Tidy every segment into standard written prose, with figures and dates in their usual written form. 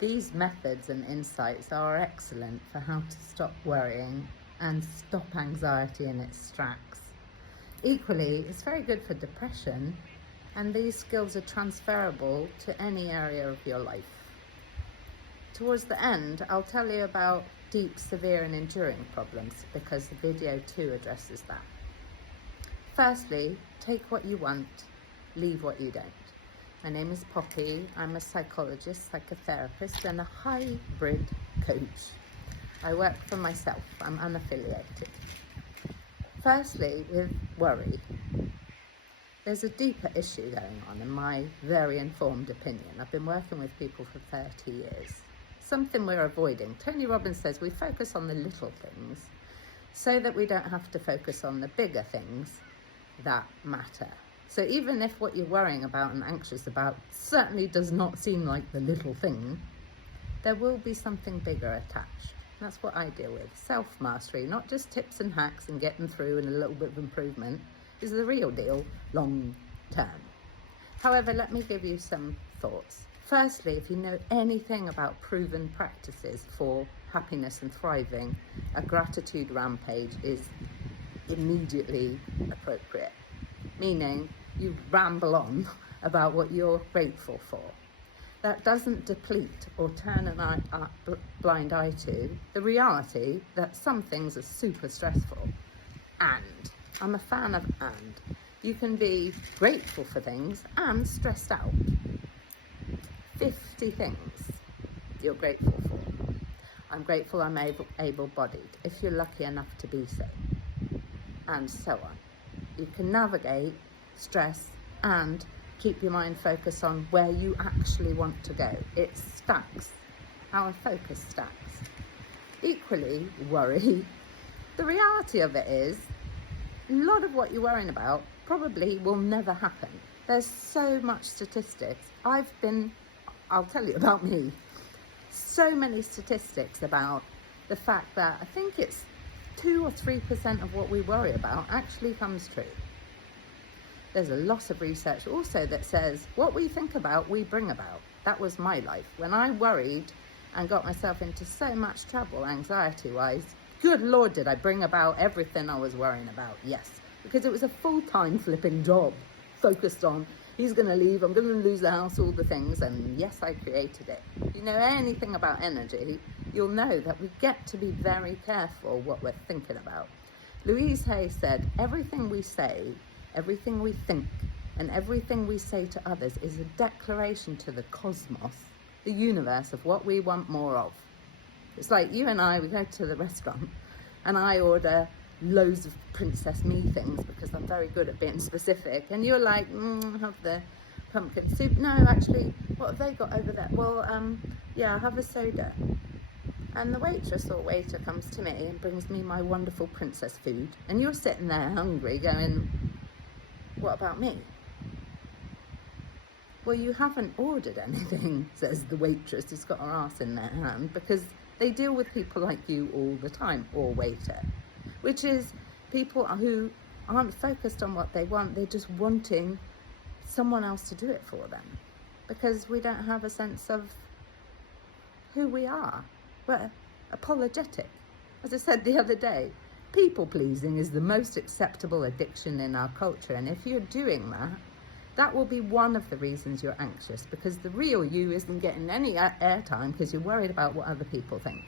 These methods and insights are excellent for how to stop worrying and stop anxiety in its tracks. Equally, it's very good for depression, and these skills are transferable to any area of your life. Towards the end, I'll tell you about deep, severe and enduring problems, because the video 2 addresses that. Firstly, take what you want, leave what you don't. My name is Poppy. I'm a psychologist, psychotherapist and a hybrid coach. I work for myself. I'm unaffiliated. Firstly, with worry, there's a deeper issue going on, in my very informed opinion. I've been working with people for 30 years. Something we're avoiding. Tony Robbins says we focus on the little things so that we don't have to focus on the bigger things that matter. So even if what you're worrying about and anxious about certainly does not seem like the little thing, there will be something bigger attached. That's what I deal with. Self-mastery, not just tips and hacks and getting through and a little bit of improvement, is the real deal long term. However, let me give you some thoughts. Firstly, if you know anything about proven practices for happiness and thriving, a gratitude rampage is immediately appropriate. Meaning you ramble on about what you're grateful for. That doesn't deplete or turn a blind eye to the reality that some things are super stressful. And I'm a fan of and. You can be grateful for things and stressed out. 50 things you're grateful for. I'm grateful I'm able-bodied, if you're lucky enough to be so. And so on. You can navigate stress and keep your mind focused on where you actually want to go. It stacks. Our focus stacks. Equally, worry. The reality of it is, a lot of what you're worrying about probably will never happen. There's so much statistics. I'll tell you about me. So many statistics about the fact that I think it's 2 or 3% of what we worry about actually comes true. There's a lot of research also that says what we think about, we bring about. That was my life. When I worried and got myself into so much trouble, anxiety-wise, good Lord, did I bring about everything I was worrying about? Yes, because it was a full-time flipping job focused on, he's going to leave, I'm going to lose the house, all the things, and yes, I created it. If you know anything about energy, you'll know that we get to be very careful what we're thinking about. Louise Hay said, everything we say, everything we think, and everything we say to others is a declaration to the cosmos, the universe, of what we want more of. It's like you and I, we go to the restaurant and I order loads of princess me things because I'm very good at being specific, and you're like, have the pumpkin soup. No, actually, what have they got over there? Well, yeah, I'll have a soda. And the waitress or waiter comes to me and brings me my wonderful princess food, and you're sitting there hungry going, what about me? Well, you haven't ordered anything, says the waitress who's got her ass in their hand, because they deal with people like you all the time, or waiter, which is people who aren't focused on what they want, they're just wanting someone else to do it for them, because we don't have a sense of who we are. We're apologetic. As I said the other day, people pleasing is the most acceptable addiction in our culture, and if you're doing that, that will be one of the reasons you're anxious, because the real you isn't getting any airtime because you're worried about what other people think.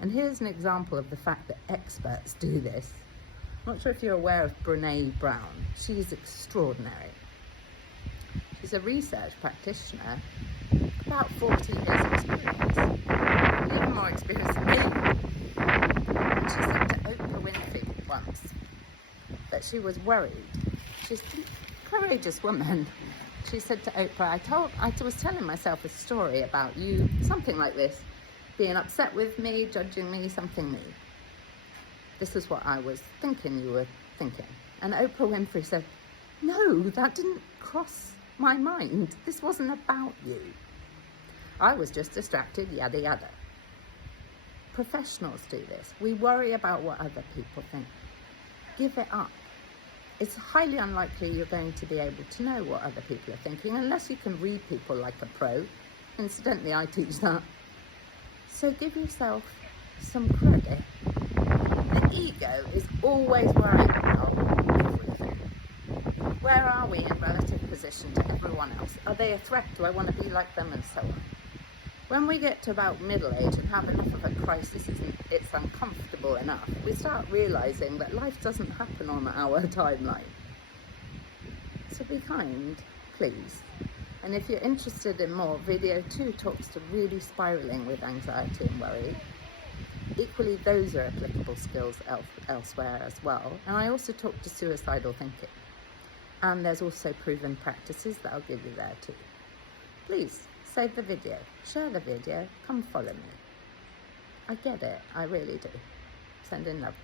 And here's an example of the fact that experts do this. I'm not sure if you're aware of Brené Brown. She's extraordinary. She's a research practitioner, about 40 years experience, even more experience than me. And she said to Oprah Winfrey once that she was worried. She's a courageous woman. She said to Oprah, I was telling myself a story about you, something like this, being upset with me, judging me, something me. This is what I was thinking you were thinking. And Oprah Winfrey said, no, that didn't cross my mind. This wasn't about you. I was just distracted, yada, yada. Professionals do this. We worry about what other people think. Give it up. It's highly unlikely you're going to be able to know what other people are thinking unless you can read people like a pro. Incidentally, I teach that So give yourself some credit. The ego is always worried about everything. Where are we in relative position to everyone else? Are they a threat? Do I want to be like them? And so on. When we get to about middle age and have enough of a crisis, it's uncomfortable enough, we start realising that life doesn't happen on our timeline. So be kind, please. And if you're interested in more, video 2 talks to really spiralling with anxiety and worry. Equally, those are applicable skills elsewhere as well. And I also talk to suicidal thinking. And there's also proven practices that I'll give you there too. Please, save the video, share the video, come follow me. I get it, I really do. Send in love.